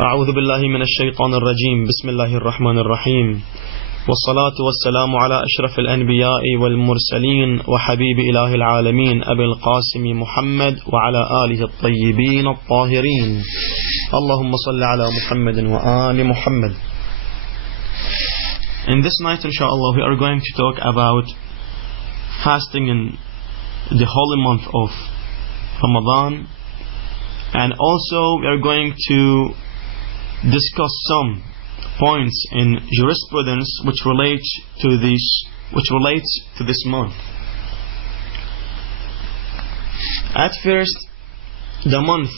أعوذ بالله من الشيطان الرجيم بسم الله الرحمن الرحيم والصلاة والسلام على أشرف الأنبياء والمرسلين وحبيب إله العالمين أبي القاسم محمد وعلى آله الطيبين الطاهرين اللهم صل على محمد وآل محمد. In this night, inshallah, we are going to talk about fasting in the holy month of Ramadan, and also we are going to discuss some points in jurisprudence which relates to this month. At first, the month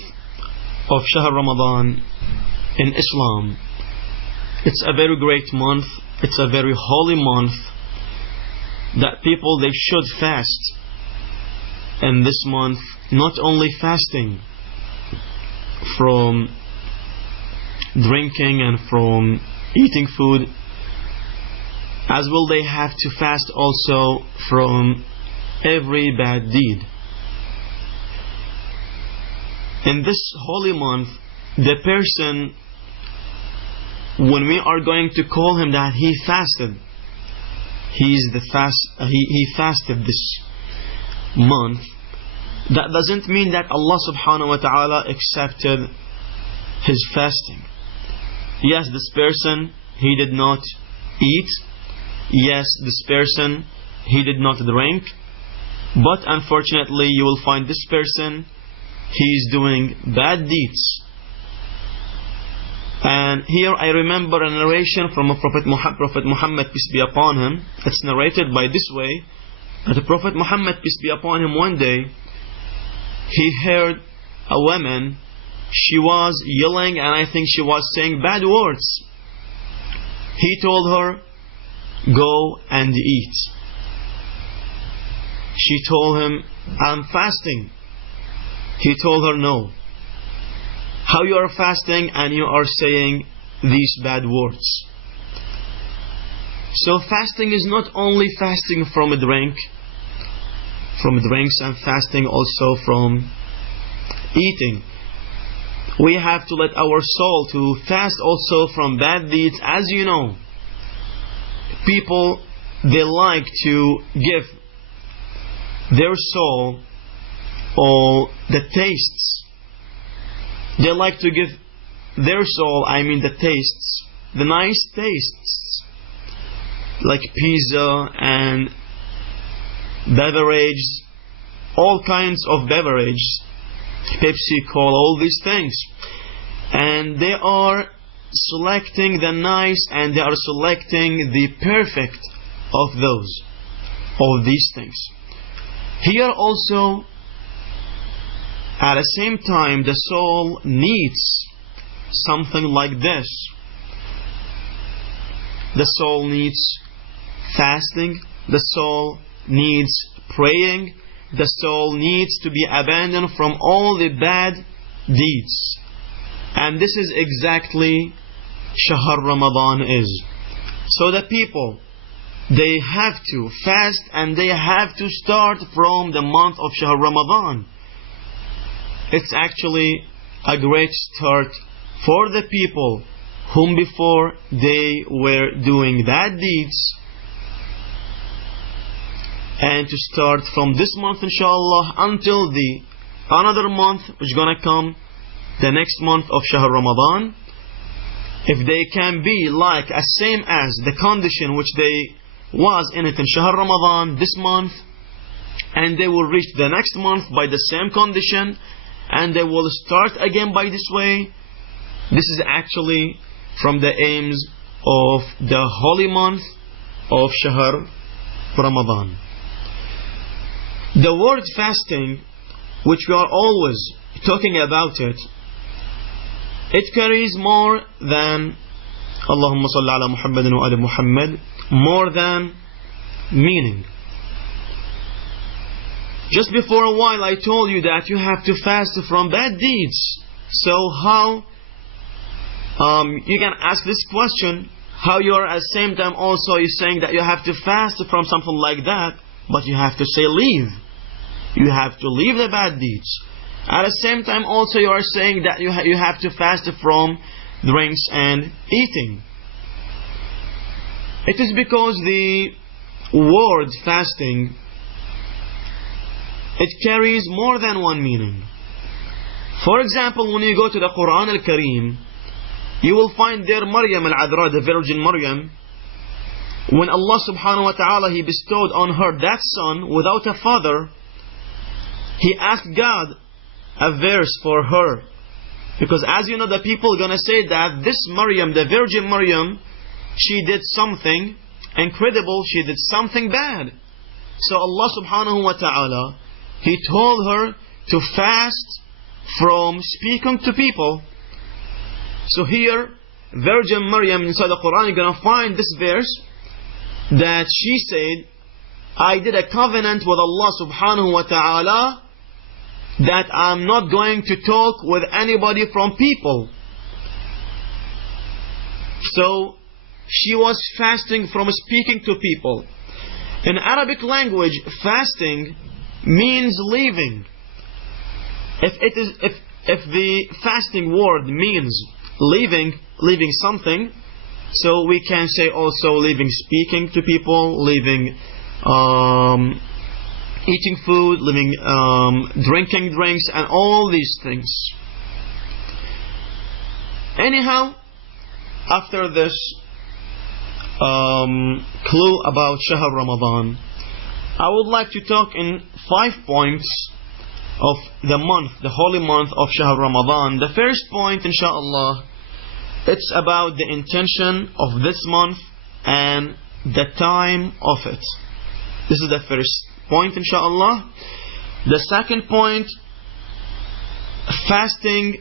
of Shahr Ramadan in Islam, it's a very great month. It's a very holy month that people, they should fast in this month. Not only fasting from drinking and from eating food, as well they have to fast also from every bad deed. In this holy month, the person, when we are going to call him that he fasted, he fasted this month, that doesn't mean that Allah subhanahu wa ta'ala accepted his fasting. Yes, this person, he did not eat. Yes, this person, he did not drink. But unfortunately, you will find this person, he is doing bad deeds. And here I remember a narration from a Prophet Muhammad, peace be upon him. It's narrated by this way, that the Prophet Muhammad, peace be upon him, one day he heard a woman. She was yelling, and I think she was saying bad words. He told her, go and eat. She told him, I'm fasting. He told her, no. How you are fasting and you are saying these bad words? So fasting is not only fasting from drinks and fasting also from eating. We have to let our soul to fast also from bad deeds. As you know, people, they like to give their soul all the tastes. They like to give their soul, the tastes, the nice tastes, like pizza and beverage, all kinds of beverage, Pepsi, Cola, all these things. And they are selecting the nice and they are selecting the perfect of these things. Here also, at the same time, the soul needs something like this. The soul needs fasting. The soul needs praying. The soul needs to be abandoned from all the bad deeds. And this is exactly Shahr Ramadan is. So the people, they have to fast and they have to start from the month of Shahr Ramadan. It's actually a great start for the people whom before they were doing bad deeds. And to start from this month, inshallah, until the another month which is gonna come, the next month of Shahr Ramadan, if they can be like as same as the condition which they was in it in Shahr Ramadan this month, and they will reach the next month by the same condition, and they will start again by this way. This is actually from the aims of the holy month of Shahr Ramadan. The word fasting, which we are always talking about it carries more than Allahumma salli ala Muhammadin wa ali Muhammad, more than meaning. Just before a while I told you that you have to fast from bad deeds. So how you can ask this question, how you are at the same time also you're saying that you have to fast from something like that, but you have to say leave. You have to leave the bad deeds. At the same time also you are saying that you have to fast from drinks, and eating. It is because the word fasting, it carries more than one meaning. For example, when you go to the Quran al-Kareem, you will find there Maryam al-Adra, the Virgin Maryam, when Allah subhanahu wa ta'ala, He bestowed on her that son without a father, He asked God a verse for her. Because as you know, the people are going to say that this Maryam, the Virgin Maryam, she did something incredible, she did something bad. So Allah subhanahu wa ta'ala, He told her to fast from speaking to people. So here, Virgin Maryam inside the Quran, you're going to find this verse that she said, I did a covenant with Allah subhanahu wa ta'ala that I'm not going to talk with anybody from people. So she was fasting from speaking to people. In Arabic language, fasting means leaving. If the fasting word means leaving something, so we can say also leaving speaking to people, leaving eating food, leaving drinking drinks, and all these things. Anyhow, after this clue about Shahr Ramadan, I would like to talk in 5 points of the month, the holy month of Shahr Ramadan. The first point, inshallah, it's about the intention of this month and the time of it. This is the first point, inshallah. The second point, fasting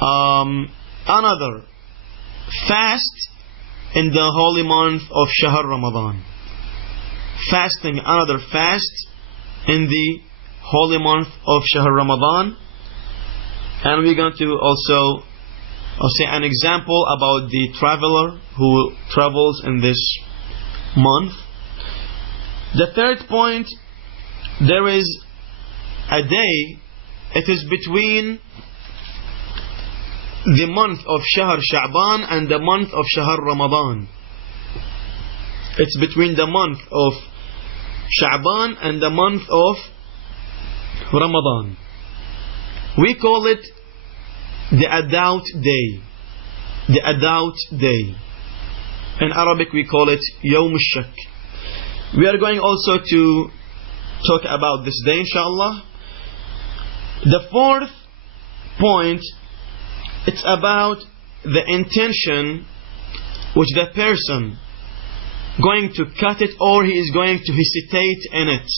another fast in the holy month of Shahr Ramadan. Fasting another fast in the holy month of Shahr Ramadan. And we're going to also say an example about the traveler who travels in this month. The third point, there is a day, it is between the month of Shahr Sha'ban and the month of Shahr Ramadan. It's between the month of Sha'ban and the month of Ramadan. We call it the Adawt Day. The Adawt Day. In Arabic we call it Yawm al-Shak. We are going also to talk about this day, inshallah. The fourth point, it's about the intention which the person going to cut it or he is going to hesitate in it.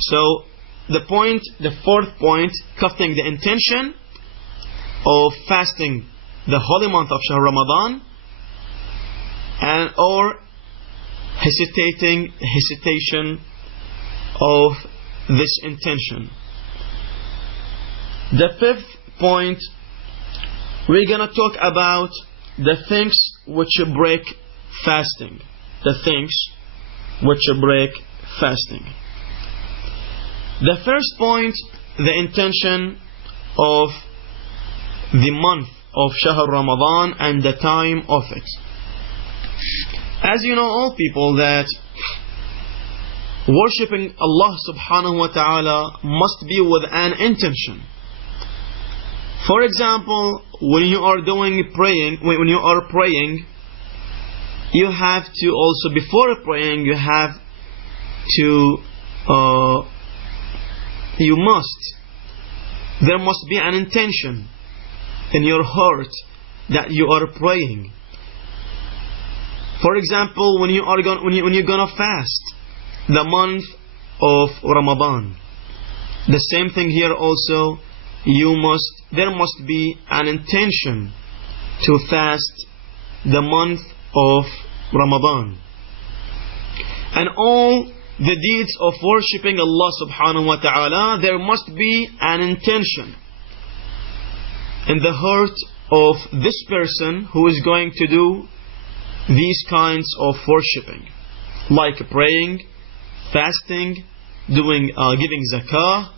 So the fourth point, cutting the intention of fasting the holy month of Shahr Ramadan, and or hesitation of this intention. The fifth point, we're gonna talk about the things which break fasting. The things which break fasting. The first point, the intention of the month of Shahr Ramadan and the time of it. As you know, all people, that worshipping Allah subhanahu wa ta'ala must be with an intention. For example, when you are praying, you have to also, before praying, you have to there must be an intention in your heart that you are praying. For example, when you're gonna fast the month of Ramadan, the same thing here also. There must be an intention to fast the month of Ramadan. And all the deeds of worshipping Allah subhanahu wa ta'ala, there must be an intention in the heart of this person who is going to do these kinds of worshipping, like praying, fasting, giving zakah,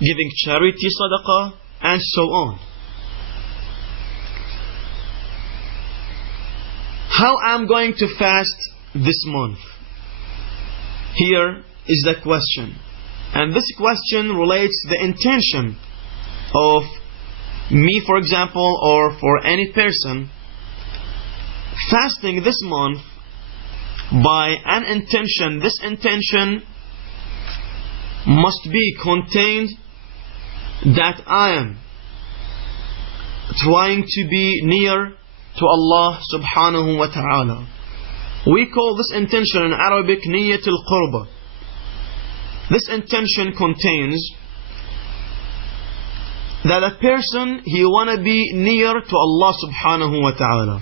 giving charity, sadaqah, and so on. how I'm going to fast this month? Here is the question. And this question relates to the intention of me, for example, or for any person fasting this month by an intention. This intention must be contained that I am trying to be near to Allah subhanahu wa ta'ala. We call this intention in Arabic niyatul qurba. This intention contains that a person, he want to be near to Allah subhanahu wa ta'ala.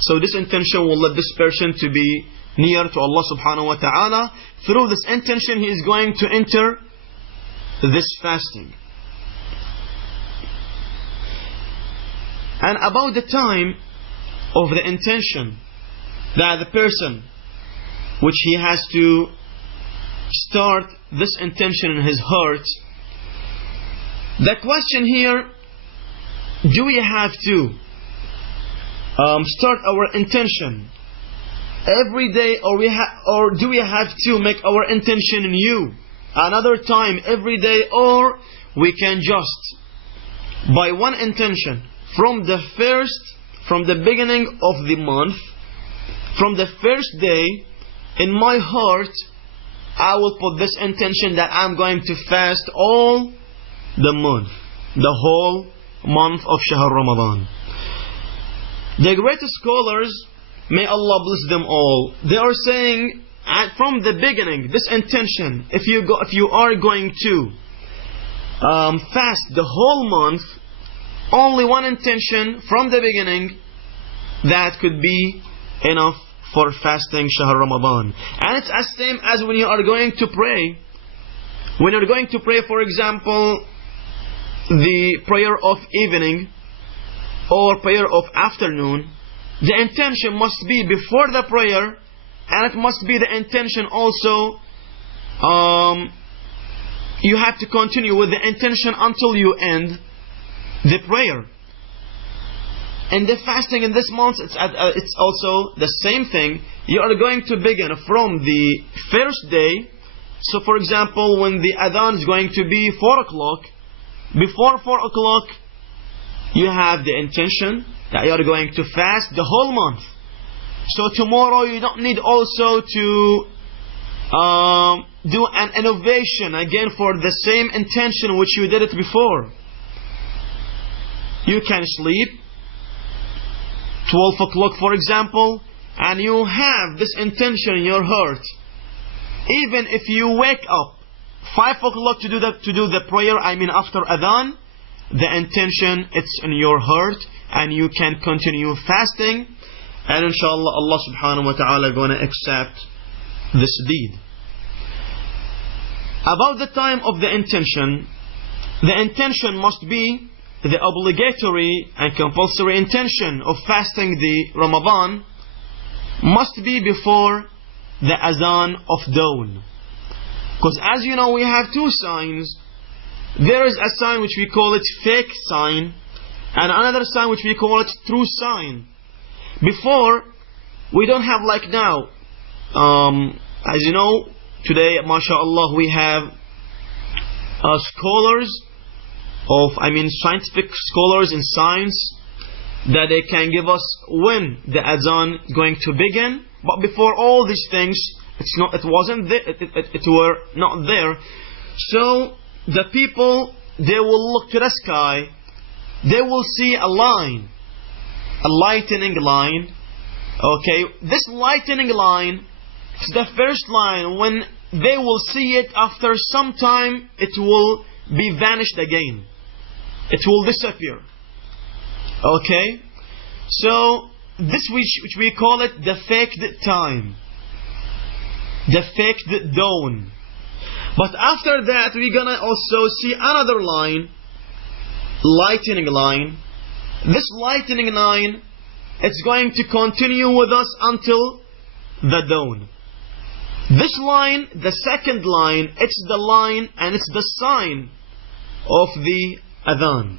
So this intention will let this person to be near to Allah subhanahu wa ta'ala. Through this intention, he is going to enter this fasting. And about the time of the intention that the person, which he has to start this intention in his heart, the question here, do we have to start our intention every day, or do we have to make our intention new another time every day, or we can just by one intention from the beginning of the month, from the first day, in my heart I will put this intention that I'm going to fast all the month, the whole month of Shahr Ramadan. The greatest scholars, may Allah bless them all, they are saying from the beginning, this intention, if you are going to fast the whole month, only one intention from the beginning, that could be enough for fasting Shahr Ramadan. And it's as same as when you are going to pray. When you're going to pray, for example, the prayer of evening or prayer of afternoon, the intention must be before the prayer, and it must be the intention also, you have to continue with the intention until you end the prayer. And the fasting in this month, it's also the same thing. You are going to begin from the first day. So for example, when the adhan is going to be 4 o'clock, before 4 o'clock, you have the intention that you are going to fast the whole month. So tomorrow you don't need also to do an innovation again for the same intention which you did it before. You can sleep 12 o'clock, for example, and you have this intention in your heart. Even if you wake up 5 o'clock to do the prayer, after adhan, the intention, it's in your heart, and you can continue fasting, and inshallah Allah subhanahu wa ta'ala gonna accept this deed. About the time of the intention must be the obligatory and compulsory intention of fasting the Ramadan must be before the azan of dawn. Because as you know, we have two signs. There is a sign which we call it fake sign, and another sign which we call it true sign. Before, we don't have like now. As you know, today, mashallah, we have scholars of, scientific scholars in science, that they can give us when the azan is going to begin. But before all these things, it wasn't there. It were not there. So the people, they will look to the sky. They will see a line, a lightning line. Okay, this lightning line is the first line. When they will see it, after some time, it will be vanished again. It will disappear. Okay, so this which we call it the faked time, the faked dawn. But after that, we're gonna also see another line, lightning line. This lightning line, it's going to continue with us until the dawn. This line, the second line, it's the line and it's the sign of the adhan.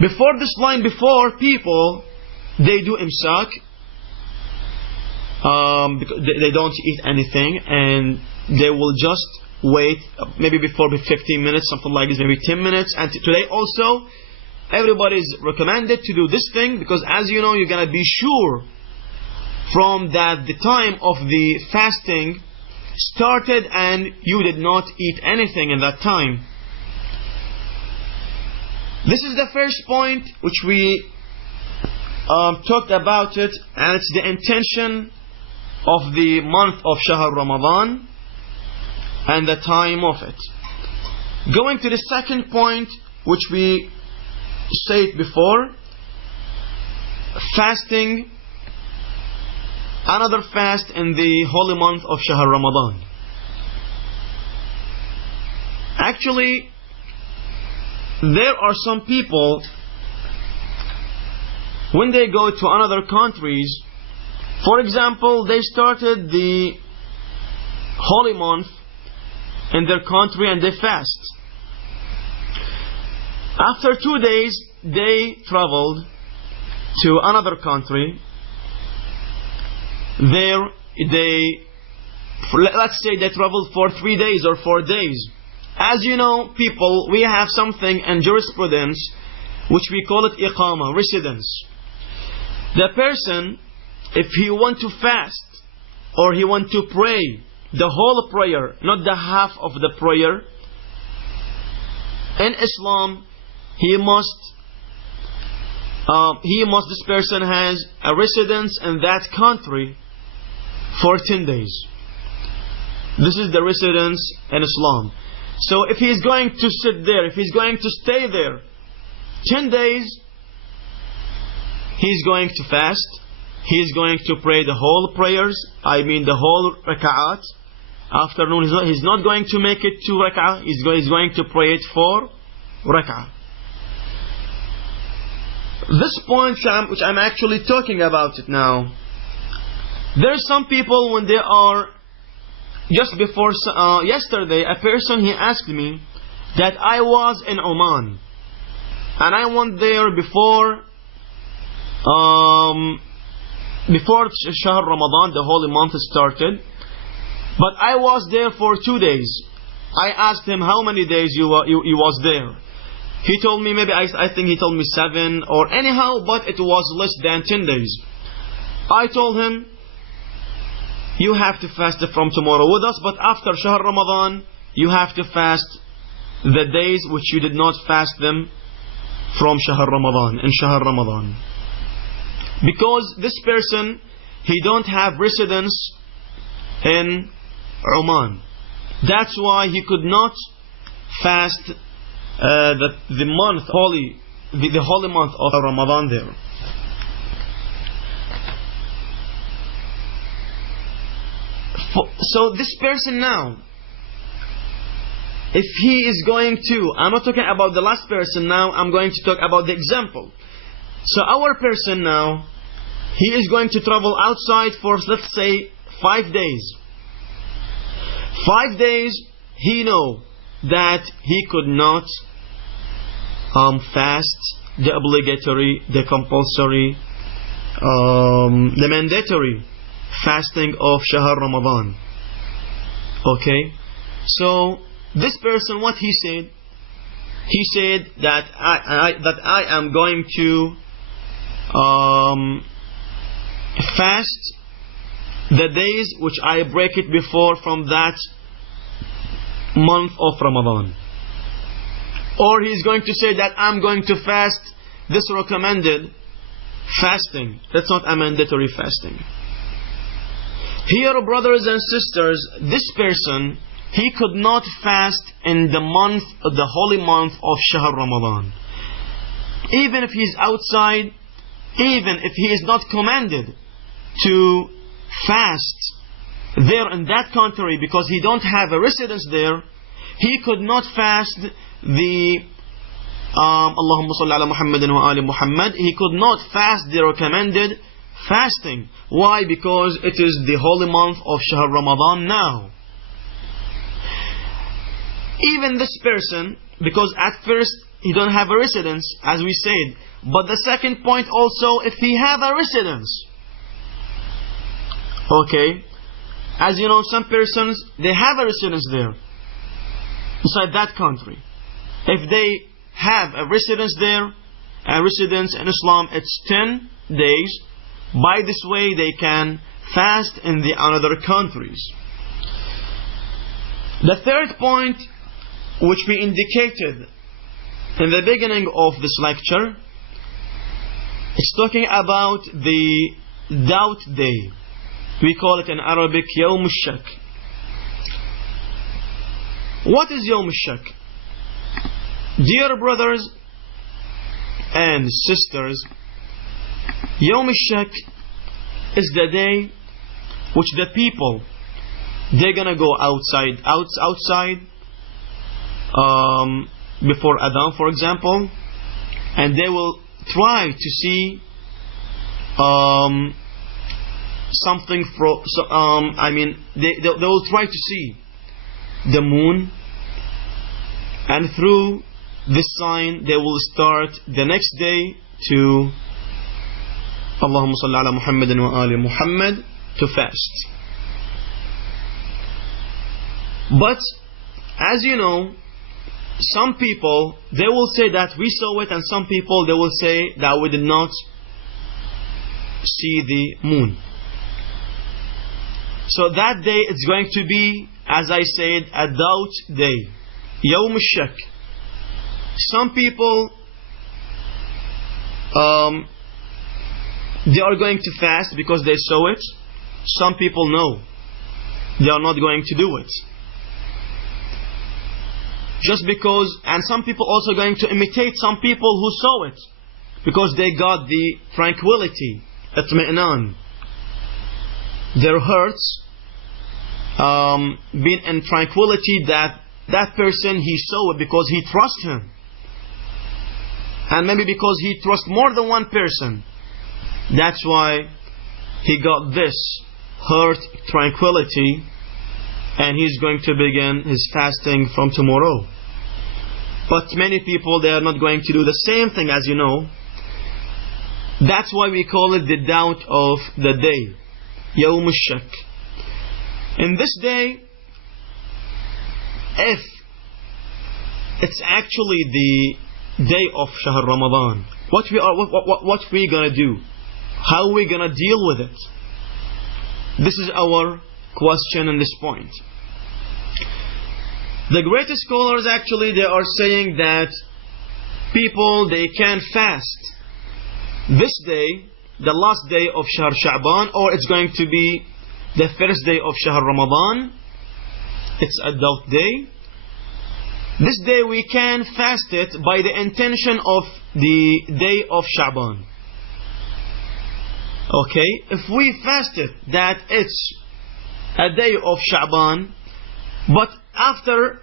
Before this line, before people, they do imsak, because they don't eat anything, and they will just wait, maybe before 15 minutes, something like this, maybe 10 minutes. And today also, everybody is recommended to do this thing, because as you know, you're going to be sure from that the time of the fasting started and you did not eat anything in that time. This is the first point which we talked about it, and it's the intention of the month of Shahr Ramadan and the time of it. Going to the second point, which we said before, fasting, another fast in the holy month of Shahr Ramadan. Actually, there are some people, when they go to another countries, for example, they started the holy month in their country and they fast. After 2 days, they traveled to another country. There, let's say they traveled for 3 days or 4 days. As you know, people, we have something in jurisprudence which we call it iqama, residence. The person, if he want to fast or he want to pray the whole prayer, not the half of the prayer, in Islam, this person has a residence in that country for 10 days. This is the residence in Islam. So if he's going to sit there, if he's going to stay there 10 days, he's going to fast, he's going to pray the whole prayers, I mean the whole rak'at. Afternoon, he's not going to make it 2 rak'ah, he's going to pray it 4 rak'ah. This point which I'm actually talking about it now, there's some people when they are, just before yesterday, a person, he asked me that I was in Oman and I went there before Shahr Ramadan, the holy month started, but I was there for 2 days. I asked him how many days you was there. He told me maybe, I think he told me 7 or anyhow, but it was less than 10 days. I told him, you have to fast from tomorrow with us, but after Shahr Ramadan, you have to fast the days which you did not fast them from Shahr Ramadan, in Shahr Ramadan. Because this person, he don't have residence in Oman. That's why he could not fast the month, the holy month of Ramadan there. So this person now, if he is going to, I'm not talking about the last person now, I'm going to talk about the example. So our person now, he is going to travel outside for, let's say, 5 days. 5 days, he know that he could not fast the obligatory, the compulsory, the mandatory fasting of Shahr Ramadan. Okay, so this person, what he said? He said that I am going to fast the days which I break it before from that month of Ramadan. Or he's going to say that I'm going to fast this recommended fasting. That's not a mandatory fasting. Here, brothers and sisters, this person, he could not fast in the month, the holy month of Shahr Ramadan. Even if he's outside, even if he is not commanded to fast there in that country because he don't have a residence there, he could not fast the Allahumma salli ala Muhammadin wa ali Muhammad. He could not fast the recommended fasting. Why? Because it is the holy month of Shahr Ramadan now. Even this person, because at first he don't have a residence, as we said. But the second point also, if he have a residence. Okay. As you know, some persons, they have a residence there, inside that country. If they have a residence there, a residence in Islam, it's 10 days. By this way, they can fast in the other countries. The third point, which we indicated in the beginning of this lecture, it's talking about the doubt day. We call it in Arabic Yawm al-Shak. What is Yawm al-Shak? Dear brothers and sisters, Yawm al-Shak is the day which the people, they're gonna go outside before Adhan, for example, and they will try to see something from. They will try to see the moon, and through this sign they will start the next day to Allahumma salli ala Muhammadin wa ali Muhammad, to fast. But as you know, some people, they will say that we saw it, and some people, they will say that we did not see the moon. So that day it's going to be, as I said, a doubt day, Yawm al-Shak. Some people they are going to fast because they saw it. Some people no, they are not going to do it. Just because, and some people also going to imitate some people who saw it, because they got the tranquility, itmi'nan. Their hearts being in tranquility that that person, he saw it because he trusts him, and maybe because he trusts more than one person. That's why he got this heart tranquility, and he's going to begin his fasting from tomorrow. But many people, they are not going to do the same thing, as you know. That's why we call it the doubt of the day, Yawm al-Shak. In this day, if it's actually the day of Shahr Ramadan, what we gonna do? How are we gonna deal with it? This is our question in this point. The greatest scholars, actually, they are saying that people, they can fast this day, the last day of Shahr Sha'ban, or it's going to be the first day of Shahr Ramadan. It's a doubt day. This day we can fast it by the intention of the day of Sha'ban. Okay, if we fast it that it's a day of Sha'ban, but after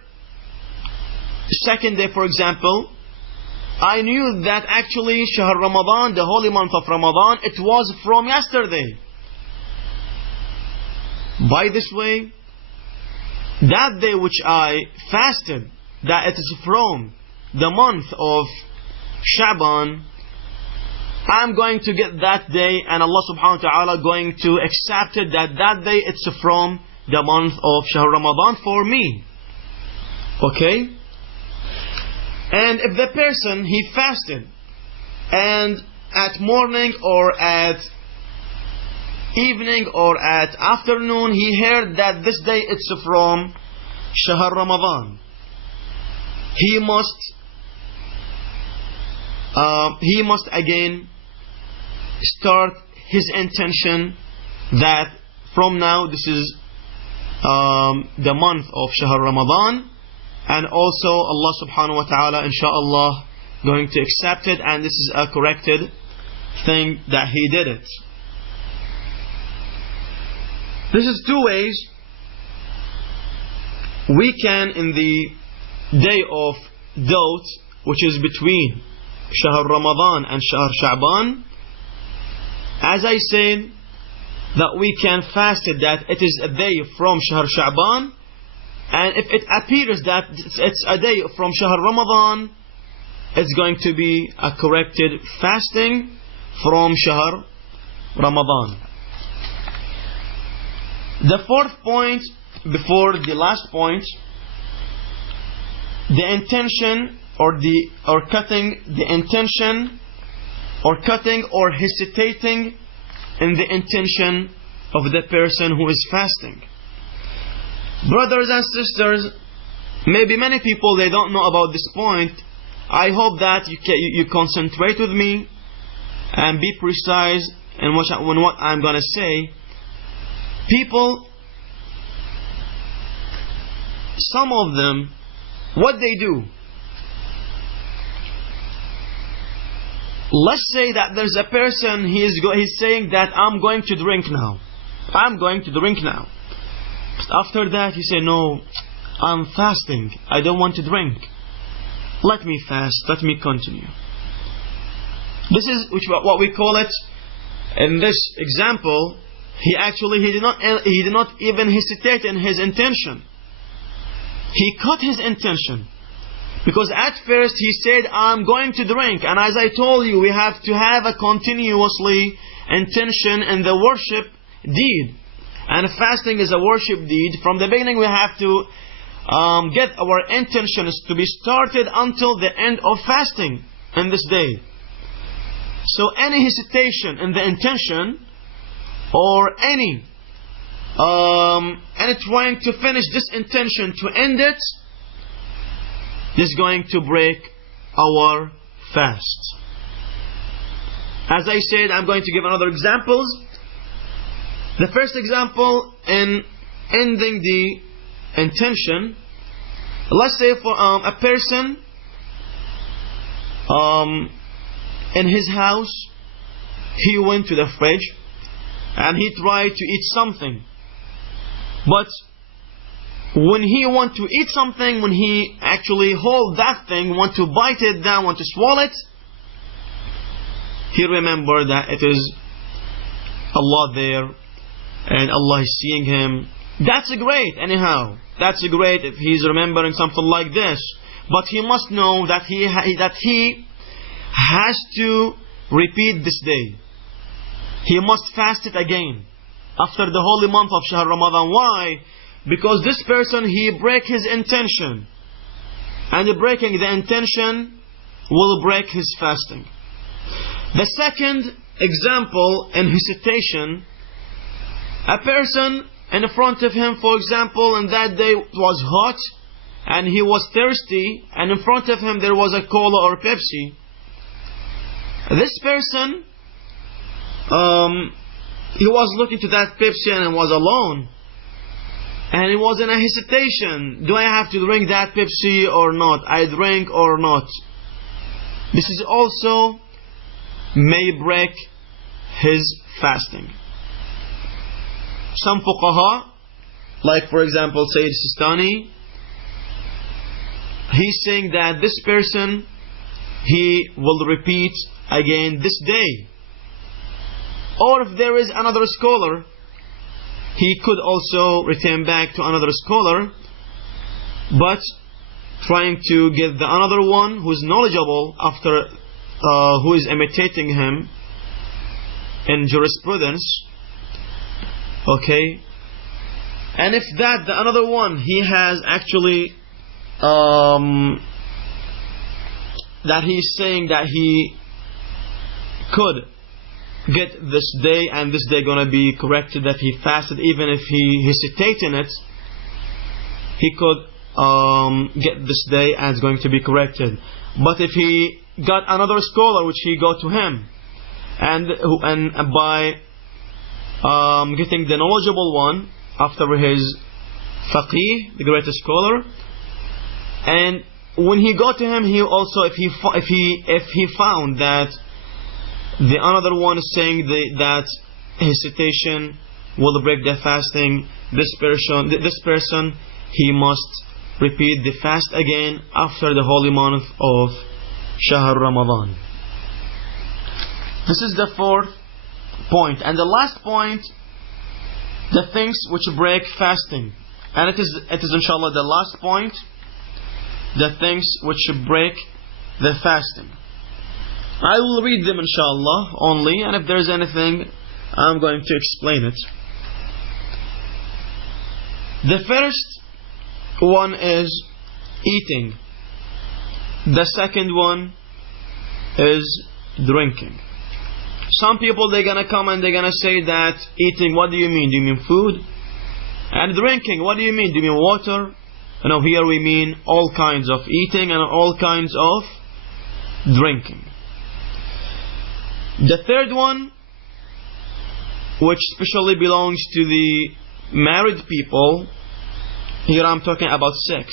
second day, for example, I knew that actually Shahr Ramadan, the holy month of Ramadan, it was from yesterday. By this way, that day which I fasted, that it is from the month of Sha'ban, I'm going to get that day, and Allah subhanahu wa ta'ala going to accept it, that day it's from the month of Shahr Ramadan for me. Okay? And if the person, he fasted, and at morning or at evening or at afternoon he heard that this day it's from Shahr Ramadan, he must again start his intention that from now this is the month of Shahr Ramadan, and also Allah subhanahu wa ta'ala inshallah going to accept it, and this is a corrected thing that he did it. This is two ways we can, in the day of doubt, which is between Shahr Ramadan and Shahr Sha'ban, as I said, that we can fast it that it is a day from Shahr Sha'ban, and if it appears that it's a day from Shahr Ramadan, it's going to be a corrected fasting from Shahr Ramadan. The fourth point, before the last point, the intention or cutting the intention, or cutting or hesitating in the intention of the person who is fasting. Brothers and sisters, maybe many people, they don't know about this point. I hope that you concentrate with me and be precise in what I'm going to say. People, some of them, what they do, let's say that there's a person, he's saying that I'm going to drink now. I'm going to drink now. But after that he say, no, I'm fasting. I don't want to drink. Let me fast. Let me continue. This is what we call it. In this example, he did not even hesitate in his intention. He cut his intention. Because at first he said, I'm going to drink. And as I told you, we have to have a continuously intention in the worship deed. And fasting is a worship deed. From the beginning we have to get our intentions to be started until the end of fasting in this day. So any hesitation in the intention, or any trying to finish this intention to end it, is going to break our fast. As I said, I'm going to give another examples. The first example, in ending the intention, let's say for a person in his house, he went to the fridge and he tried to eat something. But when he want to eat something, when he actually hold that thing, want to bite it down, want to swallow it, he remembered that it is Allah there and Allah is seeing him. That's great anyhow. That's great if he's remembering something like this. But he must know that he has to repeat this day. He must fast it again after the holy month of Shahr Ramadan. Why? Because this person, he break his intention. And breaking the intention will break his fasting. The second example in hesitation, a person in front of him, for example, and that day was hot and he was thirsty, and in front of him there was a cola or Pepsi. This person, he was looking to that Pepsi and was alone. And he was in a hesitation. Do I have to drink that Pepsi or not? I drink or not? This is also may break his fasting. Some fuqaha, like for example Sayyid Sistani, he's saying that this person, he will repeat again this day. Or if there is another scholar, he could also return back to another scholar, but trying to get the another one who is knowledgeable after, who is imitating him in jurisprudence. Okay, and if that the another one, he has actually that he's saying that he could get this day and this day gonna be corrected, that he fasted, even if he hesitated in it, he could get this day and it's going to be corrected. But if he got another scholar which he go to him, and by getting the knowledgeable one after his faqih, the greatest scholar, and when he got to him, he also, if he found that the another one is saying that hesitation will break the fasting, this person he must repeat the fast again after the holy month of Shahr Ramadan. This is the fourth point. And the last point, the things which break fasting. And it is inshallah the last point, the things which break the fasting. I will read them inshallah only, and if there is anything, I'm going to explain it. The first one is eating. The second one is drinking. Some people, they're gonna come and they're gonna say that eating, what do you mean? Do you mean food? And drinking, what do you mean? Do you mean water? Here we mean all kinds of eating and all kinds of drinking. The third one, which especially belongs to the married people, here I'm talking about sex.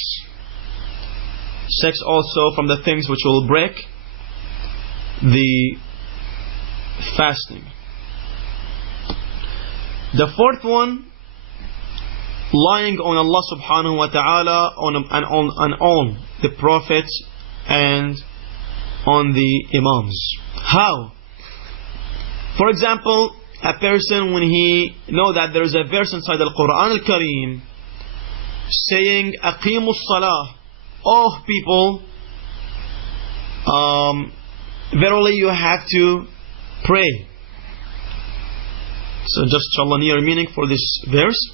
Sex also from the things which will break the fasting. The fourth one, lying on Allah subhanahu wa ta'ala on the prophets and on the imams. How? For example, a person, when he know that there is a verse inside the Quran al-Kareem saying aqimus salah, oh people, verily you have to pray. So just inshallah near meaning for this verse.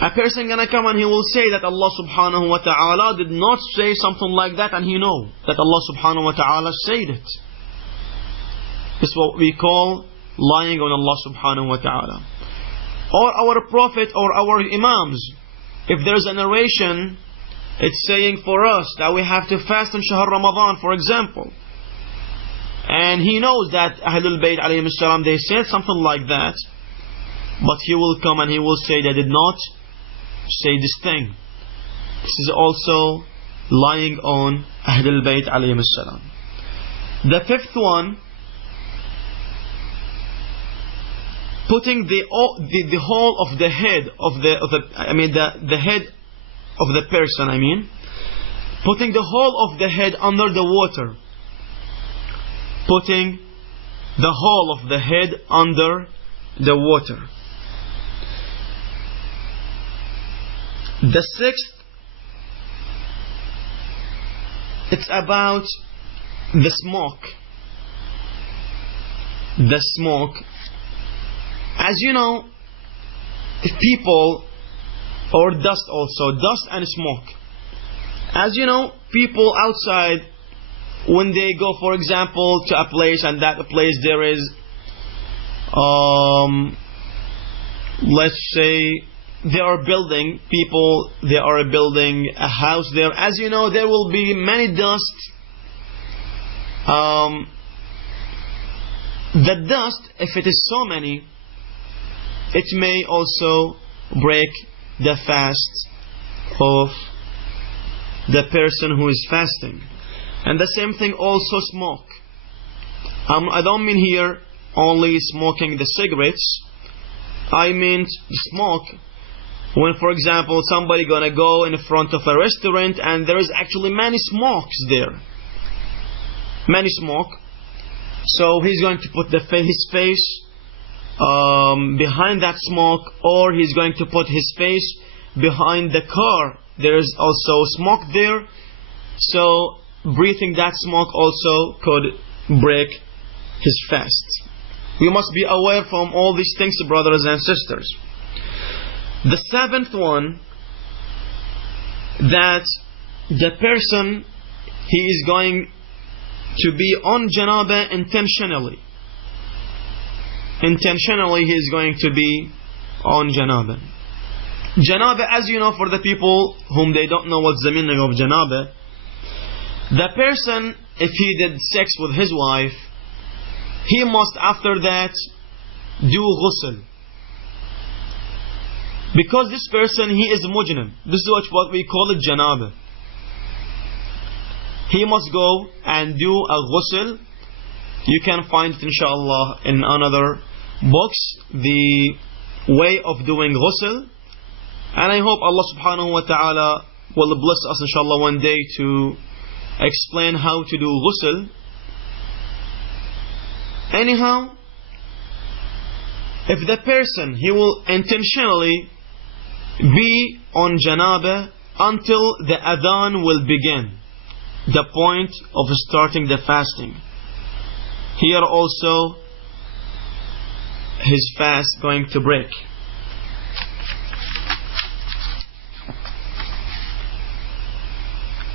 A person gonna come and he will say that Allah subhanahu wa ta'ala did not say something like that, and he know that Allah subhanahu wa ta'ala said it. This is what we call lying on Allah subhanahu wa ta'ala. Or our prophet or our imams, if there's a narration, it's saying for us that we have to fast in Shahr Ramadan, for example, and he knows that Ahlul Bayt alayhim salam, they said something like that, but he will come and he will say they did not say this thing. This is also lying on Ahlul Bayt alayhim salam. The fifth one, putting the whole of the head the head of the person, putting the whole of the head under the water. Putting the whole of the head under the water. The sixth, it's about the smoke. The smoke. As you know, people, or dust also, dust and smoke. As you know, people outside, when they go, for example, to a place, and that place there is, let's say, they are building, people, they are building a house there. As you know, there will be many dust. The dust, if it is so many, it may also break the fast of the person who is fasting. And the same thing also smoke. I don't mean here only smoking the cigarettes. I mean smoke when, for example, somebody gonna go in front of a restaurant and there is actually many smokes there. Many smoke. So he's going to put his face behind that smoke, or he's going to put his face behind the car. There is also smoke there. So breathing that smoke also could break his fast. We must be aware from all these things, brothers and sisters. The seventh one, that the person, he is going to be on janaba intentionally. Intentionally he is going to be on janaba. Janaba, as you know, for the people whom they don't know what's the meaning of janaba, the person, if he did sex with his wife, he must after that do ghusl. Because this person, he is mujrim. This is what we call it janaba. He must go and do a ghusl. You can find it inshallah in another books, the way of doing ghusl. And I hope Allah subhanahu wa ta'ala will bless us inshallah one day to explain how to do ghusl. Anyhow, if the person, he will intentionally be on janaba until the adhan will begin, the point of starting the fasting. Here also his fast going to break.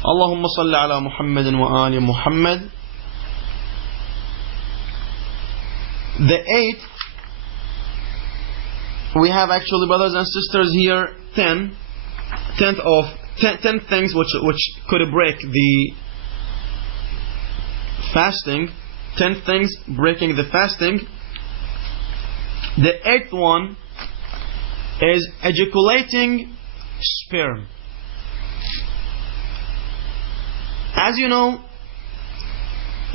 Allahumma salli ala Muhammadin wa ali Muhammad. The 8th, we have actually, brothers and sisters, here 10 things which could break the fasting. 10 things breaking the fasting. The 8th one is ejaculating sperm. As you know,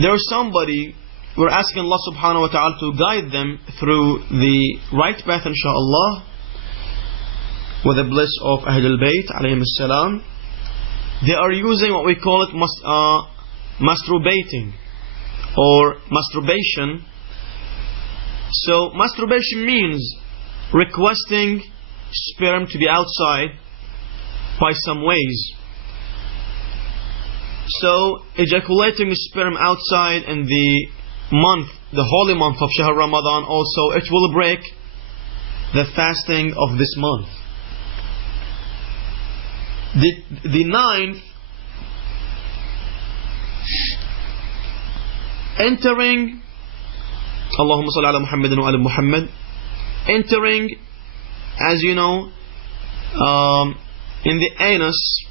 there's somebody, we're asking Allah subhanahu wa ta'ala to guide them through the right path, inshaAllah, with the bliss of Ahlul Bayt alayhim as-salam. They are using what we call it masturbating or masturbation. So masturbation means requesting sperm to be outside by some ways. So ejaculating sperm outside in the month, the holy month of Shahr Ramadan, also it will break the fasting of this month. The 9th, entering, Allahumma salli ala Muhammadin wa ali Muhammad, entering, as you know, in the anus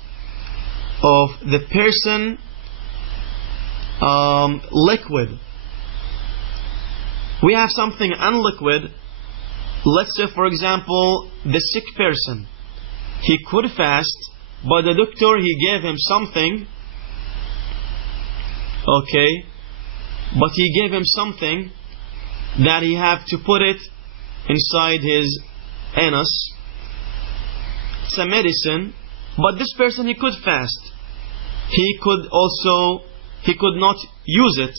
of the person, liquid. We have something unliquid. Let's say, for example, the sick person, he could fast, but the doctor, he gave him something, okay, but he gave him something that he have to put it inside his anus. It's a medicine, but this person, he could fast. He could not use it.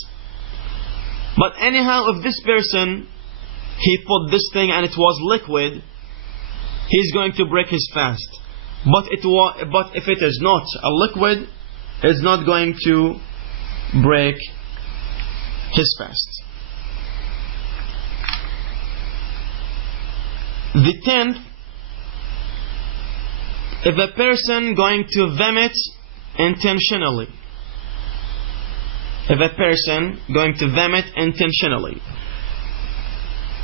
But anyhow, if this person, he put this thing and it was liquid, he's going to break his fast. But if it is not a liquid, it's not going to break his fast. The 10th, if a person going to vomit intentionally. If a person going to vomit intentionally.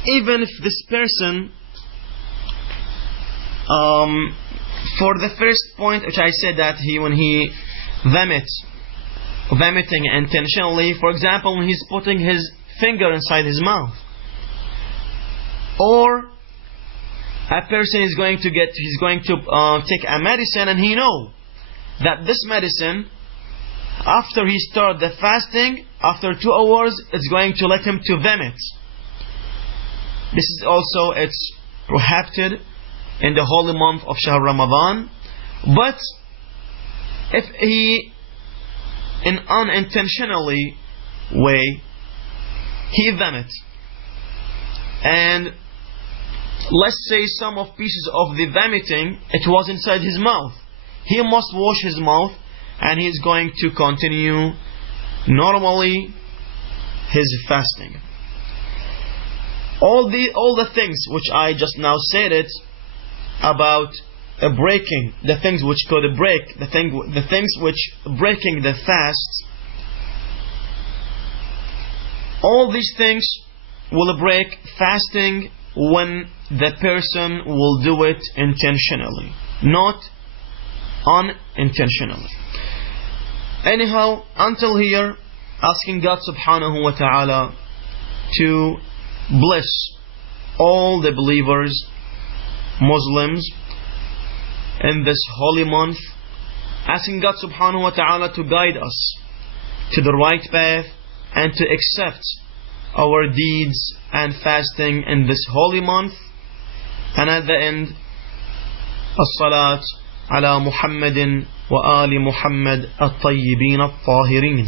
Even if this person, for the first point which I said, that when he vomiting intentionally, for example, when he's putting his finger inside his mouth, or a person is going to take a medicine, and he know that this medicine, after he start the fasting, after 2 hours, it's going to let him to vomit. This is also, it's prohibited in the holy month of Shahr Ramadan. But if he, in unintentionally way, he vomits, and let's say some of pieces of the vomiting, it was inside his mouth, he must wash his mouth, and he is going to continue normally his fasting. All the things which I just now said it about breaking, the things which could break, the things which breaking the fast, all these things will break fasting when the person will do it intentionally, not unintentionally. Anyhow, until here, asking God subhanahu wa ta'ala to bless all the believers, Muslims, in this holy month, asking God subhanahu wa ta'ala to guide us to the right path and to accept our deeds and fasting in this holy month. And at the end, as-salat ala Muhammadin wa ali Muhammad at-tayyibin at-tahirin.